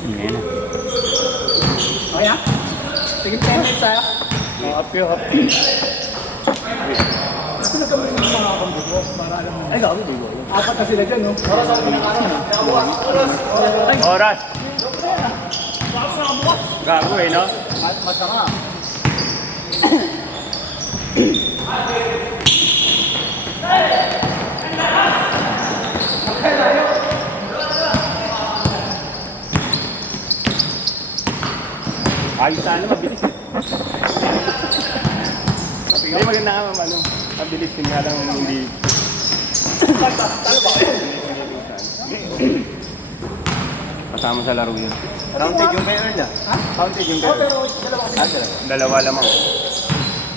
Ayan na. Okay na? Sige, 10 minutes tayo. Up you, up. Gusto na kami ng mga kambuko para alam mo. Ay, gabi, bigo. Apat na sila dyan, no? Oras ako pinakaroon. Oras. Gago eh, no? Masama. Ayos sana, mabilis eh. Hindi maganda nga ano, mabilis yun nga lang hindi... Talo ba kayo? Kasama sa laro yun. Counted yung kayo Earl ah. Ha? Counted yung Oo, kayo. pero dalawa kami. Dalawa lamang.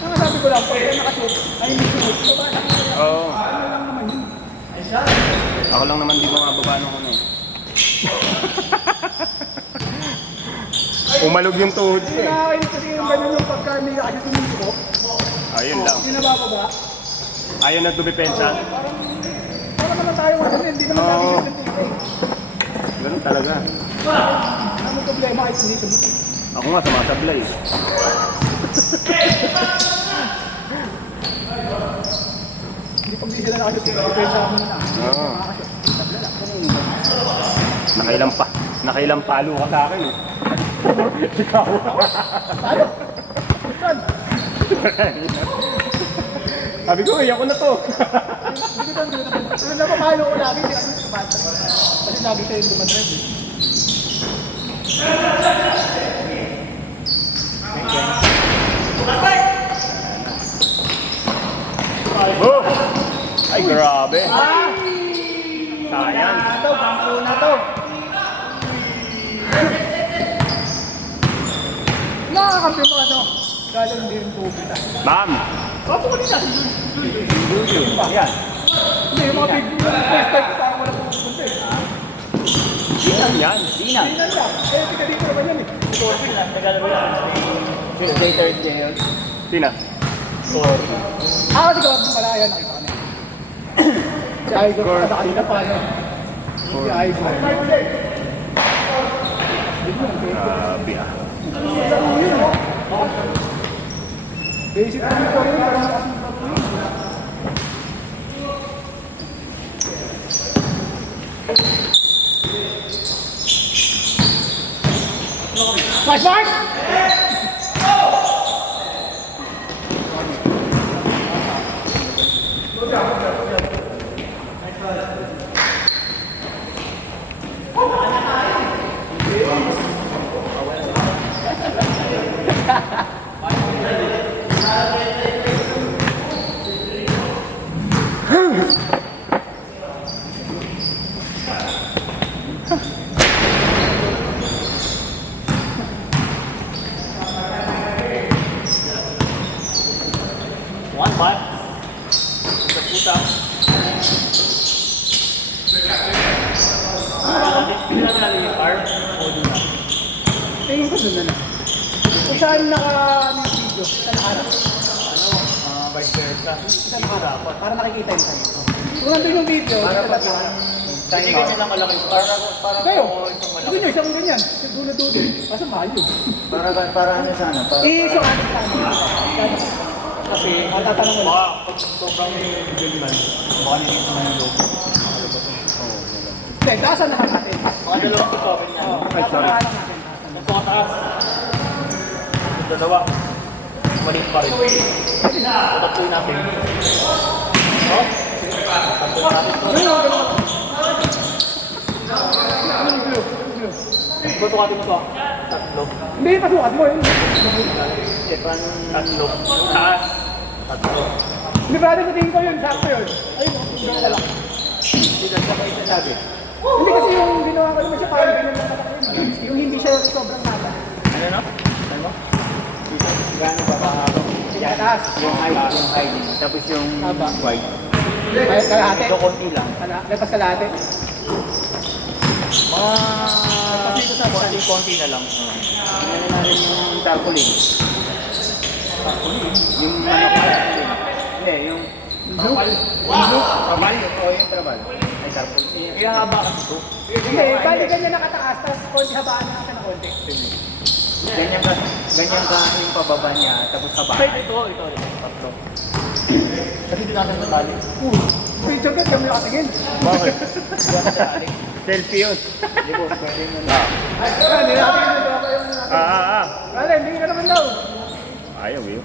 Ang sabi ko lang, pag nakashoot, ay hindi sunod. So, ba? Oo. Ano lang naman yun? Ako lang naman di mababa nung ano eh. Umalog yung tuhod ko Hindi eh. nakakainis kasi yung ganun yung pagka hindi ka kasi tumito. Ayun lang. Hindi nabababa. Ayaw na dumipensa. Parang naman tayo ano, hindi naman Oo. natin yung tumito eh. Ganun talaga. Ano problema kahit hindi tumito? Ako nga sumasablay. Hindi pag hindi sila nakashoot, depensa kami na. Oo. Nakailang palo ka sa akin eh. Ikaw. Tayo! Saan? Sabi ko, ako na to. Ano na pamalo ko lagi, hindi kasi tumata. Kasi lagi siya yung dumadrive eh. Oh! Ay, grabe. Sayang. Ito, pangko na to. Nakakampi mo ano? Galo hindi yung tubig. Ma'am. Papo ko nila si Julie. Yan. Hindi, yung mga big first time parang wala pupunta eh. Yan, yan. Tina. Hindi na lang. Eh, tika dito naman yan eh. Tuesday, Thursday yun. Tina. Kasi Gordon pala yan, nakita ko na. Si Igor, kada kanina pa ano. Si Igor. Grabe ah. Basic lang ito rin, parang Flash mark! One bat. Sa puta. Tingin ko doon na. Kung saan ano yung video, saan nakaharap? Vice versa. Saan nakaharap? Para makikita yung sa'yo. Kung nandun yung video, Para para pag Hindi ganyan lang malaki. Para kayo, isang gusto nyo isang ganyan. Dulo-dulo. Kaso mahal yun. Para ano sana? Isang ating tama. Kasi, Tatanong mo lang. baka pag sobrang bill man, baka nilip naman yung logo. Hindi, taasan na natin. Mga dalawang ito, ganyan. Oo, taasan na lang natin. Ang pangataas. Yung dalawa. Maliit pa rin. Tatatuin natin. Oh? Tatatuin natin. Ano yung glue? Glue. Pasukatin mo to. Tatlo. Hindi, pasukat mo yun. Tatlo. Taas. Tatlo. Hindi, brother, sa tingin ko yun. Sakto yun. Ayun, yung dala lang. Hindi lang sa kayo sabi. Hindi kasi yung ginawa ko naman siya parang ganyan lang nakalagay. Yung hindi siya sobrang nata. Ano no? Ano? Gano'n ba kahaba? Yan, taas. Yung height. Tapos yung Haba. wide. Ay, kalahati. Ito konti lang. Lepas kalahati. Mga... Konti na lang. Ano natin yung tarpaulin? Yung ano tarpaulin? Hindi, yung Trabal. Trabal? Oo, yung trabal. Ay, tarpon. Kaya haba kasi ito. Hindi, bali ganyan nakataas, tapos konti habaan na siya ng konti. Ganyan ka yung pababa niya, tapos haba. Ito. Tatlo. Kasi di natin natali. Picture ka, kami nakatingin. Bakit? Buwan sa aling. Selfie yun. Hindi po, pwede mo na. Hindi natin yung nagawa yung natin. Wala, hindi ka naman daw. Ayaw yun.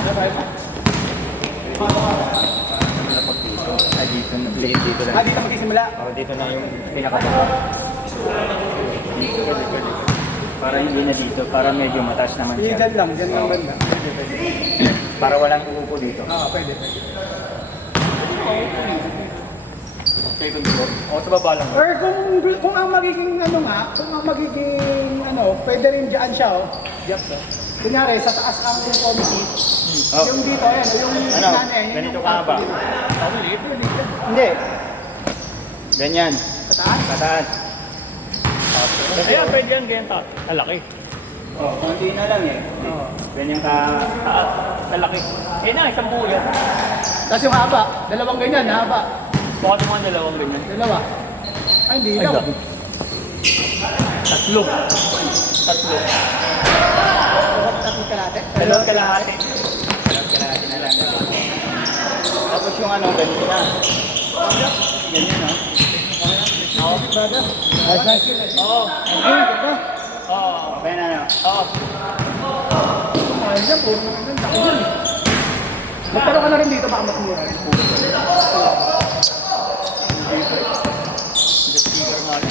Ano tayo pa? Ay, dito na. Dito na. Dito magsisimula. Oh, dito na yung pinakababa. Para hindi na dito, para medyo mataas naman Hindi, siya. dyan lang banda. Para walang uupo dito. Pwede. Second floor. O, sa baba lang. Or kung ang magiging pwede rin dyan siya, kunyari, sa taas ang committee, Oh. yung dito, yung Ganito ka ba? Hindi. Ganyan. Sa taas? Pataas. Ayan, pwede yan. Ganyan ta. Lalaki. Oh, konti na lang eh. Ganyan ka. Lalaki. Eh na, isang buo yan. Tapos yung haba, dalawang ganyan, haba. Baka naman dalawang ganyan. Dalawa. Ay, hindi Ay, daw. gabi. Tatlo. Tatlo kalate. Dalawang kalahati. Dalawang kalahati na lang. Tapos yung ganito na. Ganyan, no? Oo, brother. Oo. Oo. Okay na, no? Oo. Ayun yan, puro mga ganda. Magkaroon ka na rin dito, baka mas mura rin. Just figure mo lang.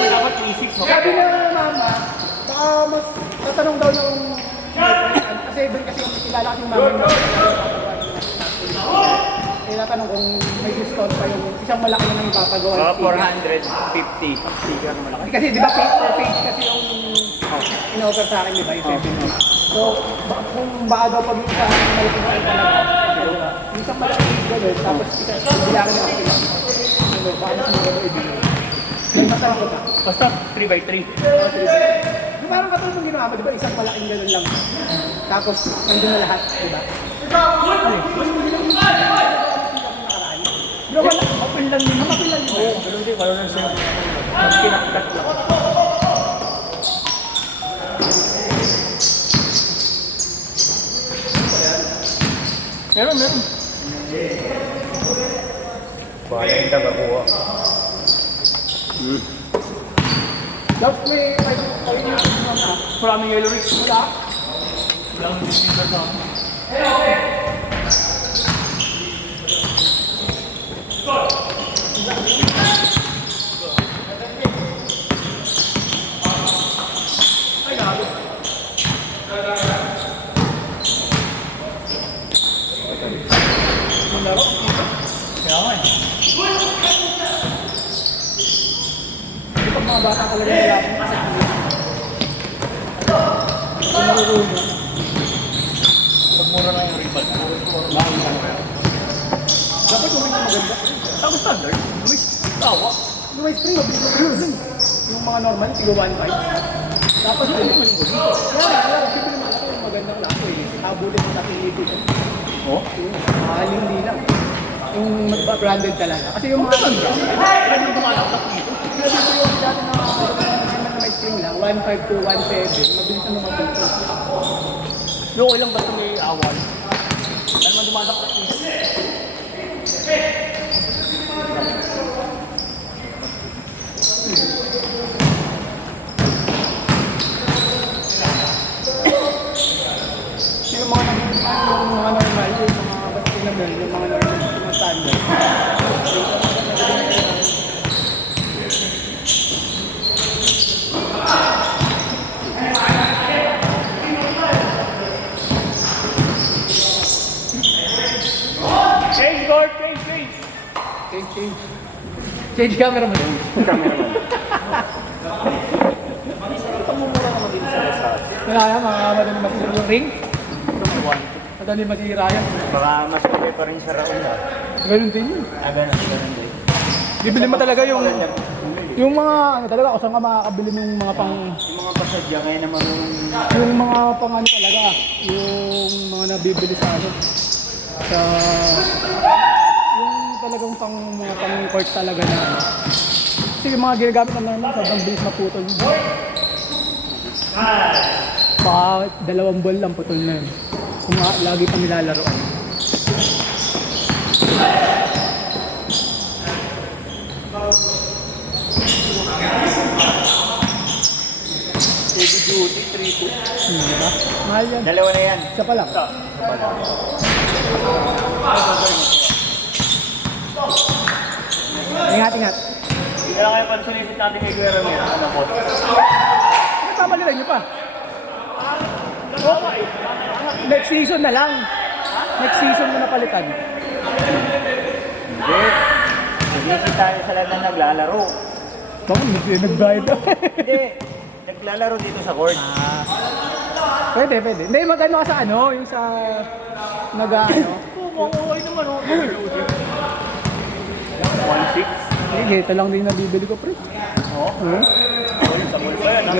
Dapat 3-6 mo. Sabi na mama, baka mas tatanong daw ng kasi doon kasi yung kilala ko yung mama niya. Kaya tatanong kung may discount pa yung isang malaki na yung papagawa. 450. Sticker na malaki. Kasi di ba page per page kasi yung in-offer sa akin, di ba? Yung 7. So, kung baka daw pag yung isang malaki na talaga, yung isang malaki na gano'n, tapos bilangan na sila. Ano, baka mas mga gano'n ibigay. May masarap ko pa. Basta 3x3. Yung parang katulad ng ginawa mo, di ba? Isang malaking gano'n lang. Tapos, nandun na lahat, di ba? Bro, wala. Open lang din. Open lang din. Oo, ganun din. Kalo lang sa'yo. Mas kinakkat lang. Meron. Bahala yung tabakuha. Tapos may yung mga Maraming yellow rigs. wala. Walang dito sa akin. Kaya nga eh. Pag mga bata ko lang wala akong kasi kung marurunong. Pagmura na yung ribad. Bakit ka na kaya? Dapat yung may maganda. Tapos standard. May tawa. Yung may spring, mabilis na yun. Yung mga normal, tigo 1.5. Dapat yun. Kaya, siyempre naman ako yung magandang lako eh. Habulin mo natin dito. Oh? Mahal hindi lang. Yung branded talaga. Kasi yung mga Ano yung mga laptop dito? Kasi ito yung dati na may spring lang, 1.5 to 1.7. Mabilis na mabulto. Okay lang basta may awal. Ano man dumadak ko. Yung mga normal, yung mga basta naman, yung mga normal, yung mga standard. Change guard, change. Change camera mo yun. Pagmumura naman dito sa Lazada. Kaya yan, mga madali matira yung ring. From 1 to. Madali matira yan. Baka mas okay pa rin sa Raul. Ganun din yun. Ganun din. Bibili mo talaga yung Yung mga, ano talaga, kung saan ka makakabili ng mga pang, Yung mga pasadya, kaya na marunong yung mga pang ano talaga, yung mga nabibili sa ano, sa, yung talagang pang, mga pang court talaga na ano. Kasi yung mga ginagamit na normal, sobrang bilis maputol yun. Baka 2 ball lang putol na yun. Kung lagi pa nilalaroan. heavy duty, 3-2. Diba? Mahal yan. Dalawa na yan. Isa pa lang. Ingat, ingat. Kaya kayo pansulisit natin kay Guerra mo. Ano po? Nagpapalitan nyo pa. Next season na lang. Next season mo na palitan. Hindi. Hindi tayo sa lahat na naglalaro. Baka hindi nagbayad. Hindi. Naglalaro dito sa court. Pwede, pwede. Hindi, magano ka sa ano, yung sa nag-ano. Okay naman oh. 1-6. Eh, ito lang din nabibili ko, pre. Oo. Sa mall pa yan.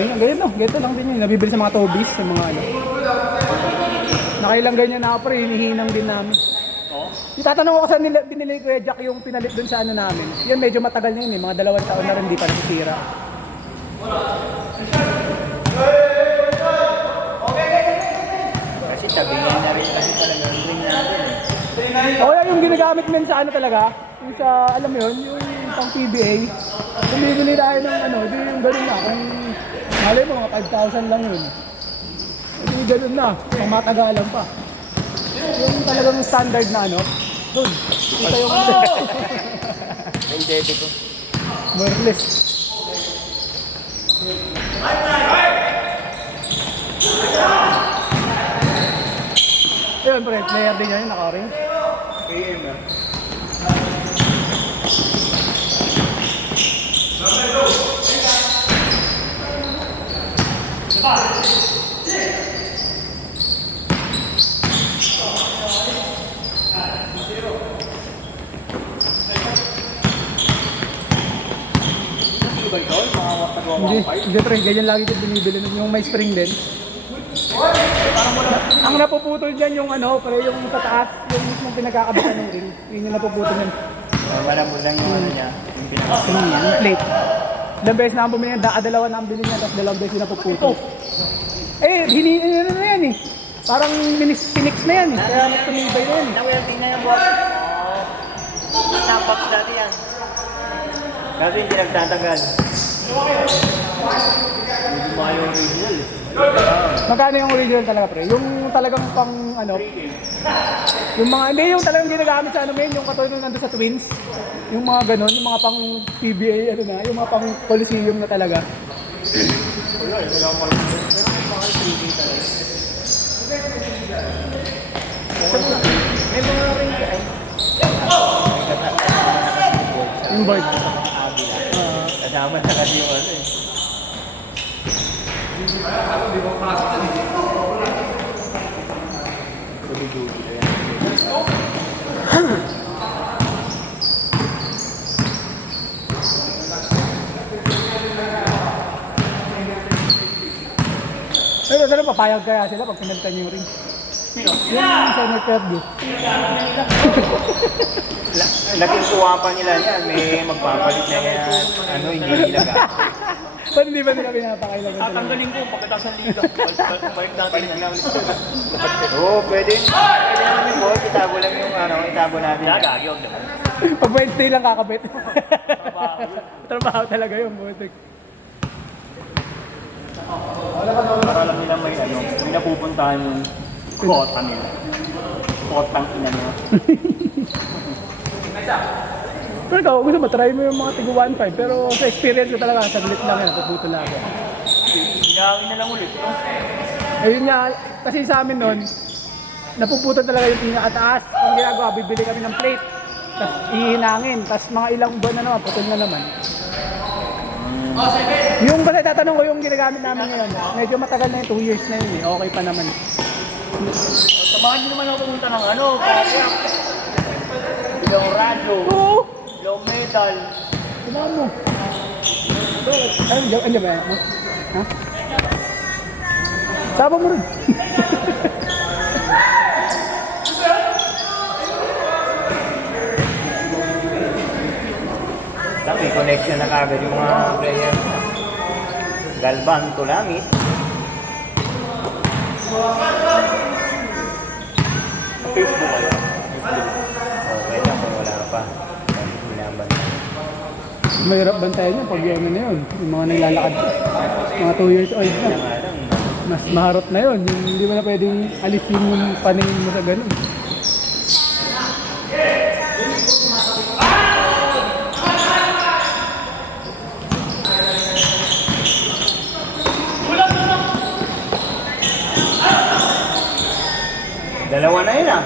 Ganito lang din yun. Nabibili sa mga tobis, sa mga ano. Nakailang ganyan na ako, pre. Hinihinang din namin. Oo. Itatanong ko saan binili ko Jack yung pinalit dun sa ano namin. Yan, medyo matagal na yun eh. Mga 2 taon na rin, di pa nasisira. Kasi tabingin na rin kasi talaga ang ring natin eh. O kaya yung ginagamit men sa ano talaga, yung sa, alam mo yun, yung pang PBA, bumibili tayo ng ano, di yung ganun na, kung malay mo mga 5,000 lang yun. Hindi ganun na, pang matagalan pa. Yung talagang standard na ano, doon, kita yung Yung dede ko. wireless. Ayun, pre, player din yan, naka-ring. AM ah. Hindi pre, ganyan lagi ko binibili yung may spring din. Ang napuputol dyan yung ano, pero yung sa taas, yung mismong pinagkakabitan ng ring, yun yung napuputol yan. Malambot lang yung ano niya. Yung pinaka. Yung plate. Ilang beses na ang bumili niya, dalawa na ang bili niya, tapos 2 beses yung napuputol. Eh, ano na yan eh. Parang pinix na yan eh, kaya mas tumibay na yan eh. Nawelding na yung boss. Napax dati yan. Kasi hindi nagtatagal. Hindi mga yung original eh. Magkano yung original talaga pre? Yung talagang pang ano? Yung mga, hindi yung talagang ginagamit sa ano men, yung katulad nung nandun sa Twins. Yung mga ganon, yung mga pang PBA ano na, yung mga pang Coliseum na talaga. May mga ring ka eh. Yung board. Kasama na kasi yung ano eh. Pero papayag kaya sila pag pinalitan yung ring. Yung sa Fairview. Naging tuwa pa nila yan. May magpapalit na yan. Ano, hindi nila ka. Ba't hindi ba nila pinapakailangan talaga? Tatanggalin ko pagkatapos ng liga. Balik natin yan. Oo, pwede. Pwede naman yung boss. Itabo lang yung ano, itabo natin. Gagi, huwag naman. Pag Wednesday lang kakabit. Trabaho talaga yung butik. Para alam nila may ano, may napupuntahan yung kota nila. Kotang ina nila. Pero ikaw, gusto mo, try mo yung mga tigo 1.5 pero sa experience ko talaga, saglit lang yan, puputo lang ako. Hinahangin na lang ulit. No? Ayun nga, kasi sa amin nun, napuputo talaga yung pinakataas. Ang ginagawa, bibili kami ng plate, tapos ihinangin, tapos mga ilang buwan na naman, putol na naman. Yung kasi tatanong ko yung ginagamit namin ngayon, medyo matagal na yun, 2 years na yun eh, okay pa naman. Samahan nyo naman ako pumunta ng ano, ilang radyo, Oo, ilang medal. kailangan mo. Ano ba? Ha? Saba mo rin. May connection na kagad yung mga player. Galvan, Tulamit. Facebook kayo. Okay lang kung wala pa. Binaban. Mahirap bantayan yun pag yun na yun. Yung mga nilalakad. Mga 2 years old na. Kaya nga lang, Mas maharot na yun. Yung hindi mo na pwedeng alisin yung paningin mo sa ganun. dalawa na yun ah.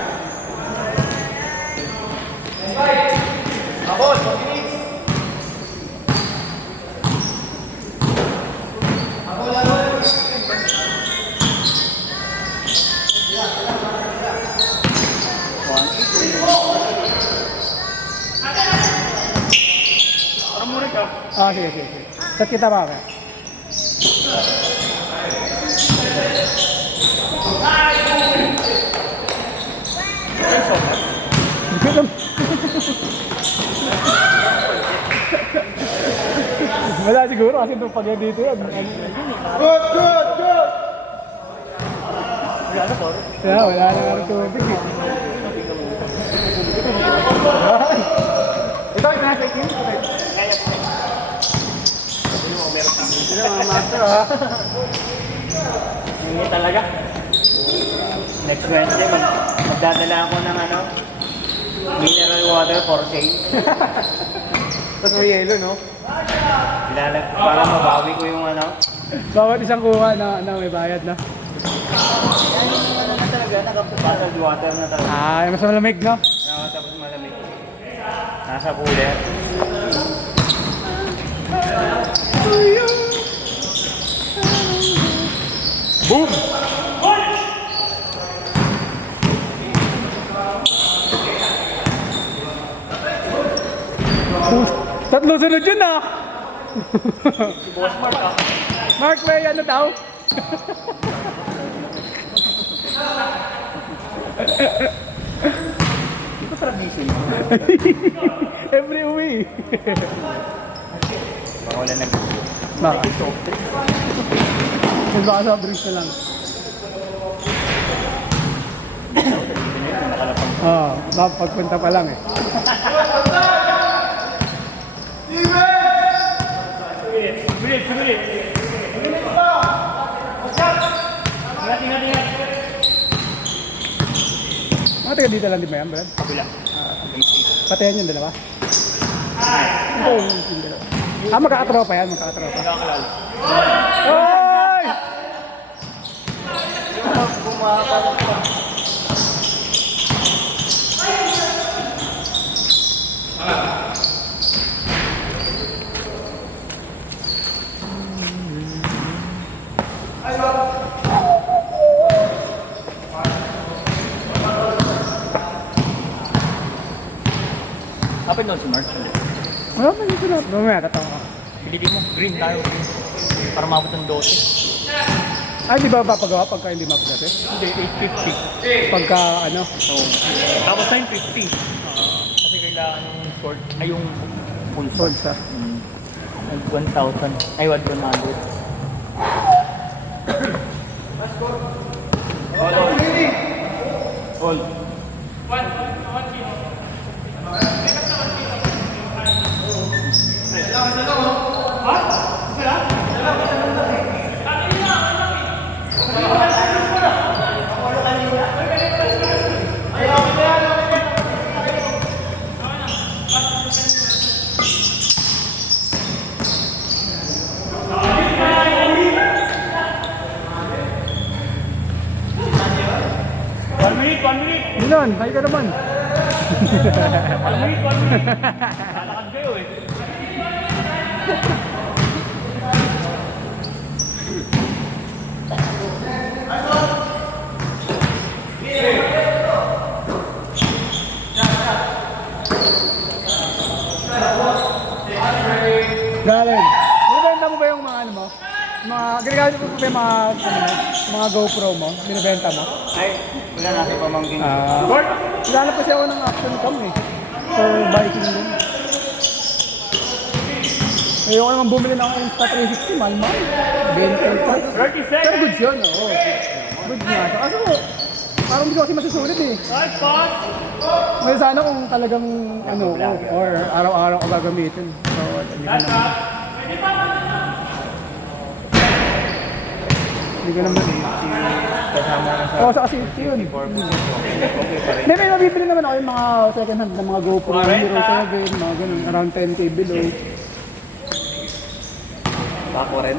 Ah, sige, sige, sige. Set kita ba ka? Wala siguro kasi itong pag dito yan. Good! Kaya wala na nga rin tubig eh. Ito yung nasa ikin. Sino mga master ha? Hindi talaga. Next Wednesday, magdadala ako ng mineral water for sale. Tapos may yelo, no? Para mabawi ko yung Bawat isang kuha na may bayad na. na talaga, bottled water na talaga. Ah, mas malamig, no? Tapos malamig. Nasa cooler. Boom! Tatlo sunod yun ah! Mark, may ano daw? Ito tradition. Every uwi. Baka wala nag-video. Bakit? Mas baka sa bridge na lang. Oo, pagpunta pa lang eh. Mga taga dito lang din ba yan, Brad? Kabila. Patayan yung dalawa? Oo, yung dalawa. Ah, magkakatropa yan, magkakatropa. Nakakalala. Hoy! Kapit doon si Mark. Wala pa yung sunod. Mamaya, tatawa ka. Pinili mo, green tayo. Para mabot ng 12. Ay, di ba papagawa pagka hindi mapagdati? Hindi, 850. Pagka ano? So, tapos 950. Kasi kailangan yung short, ay yung full Sold short. sa. 1,000. Ay, 1,100. Hold. One minute. Minon, hay ka naman. One minute. Lalakad kayo eh. Galing. Ginagamit mo pa yung mga GoPro mo, binibenta mo? Ay, wala na si pamangkin. Wala pa siya ako ng action cam eh. For biking din. Ayoko naman bumili ng Insta360, mahal-mahal. 20 30 Pero seconds. good yun, oo. Good nga. Kaso, parang hindi ko kasi masusulit eh. Nice pass. Ngayon sana kung talagang or araw-araw ko gagamitin. So, hindi ko naman. Hindi ko naman. Kasama na sa Oo, sa safety yun. okay pa rin. May nabibili naman ako yung mga second hand na mga GoPro Hero 7, mga ganun, around 10K below. Bako rin.